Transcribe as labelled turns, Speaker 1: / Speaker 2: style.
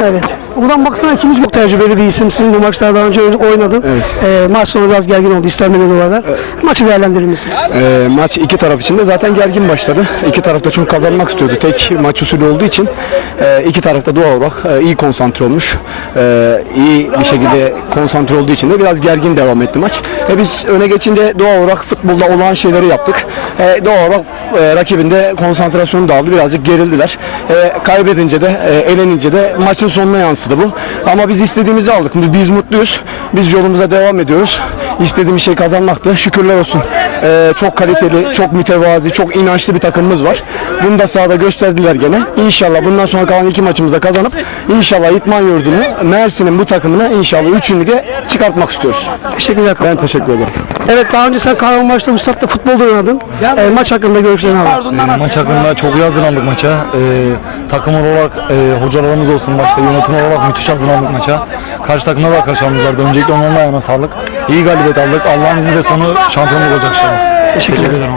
Speaker 1: Evet. Buradan baksana ikimiz çok tecrübeli bir isimsin. Bu maçlarda daha önce oynadın. Ee, maç sonu biraz gergin oldu istenmeden olarak. Maçı değerlendirir misin?
Speaker 2: Ee, maç iki taraf için de zaten gergin başladı. İki taraf da çünkü kazanmak istiyordu. Tek maç usulü olduğu için e, iki taraf da doğal olarak e, iyi konsantre olmuş. E, iyi bir şekilde konsantre olduğu için de biraz gergin devam etti maç. E, biz öne geçince doğal olarak futbolda olan şeyleri yaptık. E, doğal olarak e, rakibin de konsantrasyonu dağıldı. Birazcık gerildiler. E, kaybedince de e, elenince de maçın sonuna yansıdı bu. Ama biz istediğimizi aldık. Biz mutluyuz. Biz yolumuza devam ediyoruz. İstediğimiz şey kazanmaktı. Şükürler olsun. E, çok kaliteli, çok mütevazi, çok inançlı bir takımımız var. Bunu da sahada gösterdiler gene. İnşallah bundan sonra kalan iki maçımızda kazanıp inşallah İtman Yurdu'nu, Mersin'in bu takımını inşallah üçüncü lige çıkartmak istiyoruz.
Speaker 1: Teşekkürler.
Speaker 2: Ben teşekkür ederim.
Speaker 1: Evet daha önce sen Kahramanmaraş'ta bu statta futbolda oynadın. Ee, maç hakkında görüşlerini alalım.
Speaker 3: E, maç hakkında çok iyi hazırlandık maça. E, takım olarak e, hocalarımız olsun başta yönetim olarak müthiş hazırlandık maça. Karşı takımda da arkadaşlarımız vardı. Öncelikle onların ayağına sağlık. İyi galibiyet aldık. Allah'ın izniyle sonu şampiyonluk olacak inşallah.
Speaker 1: Teşekkürler.
Speaker 3: Teşekkür ederim.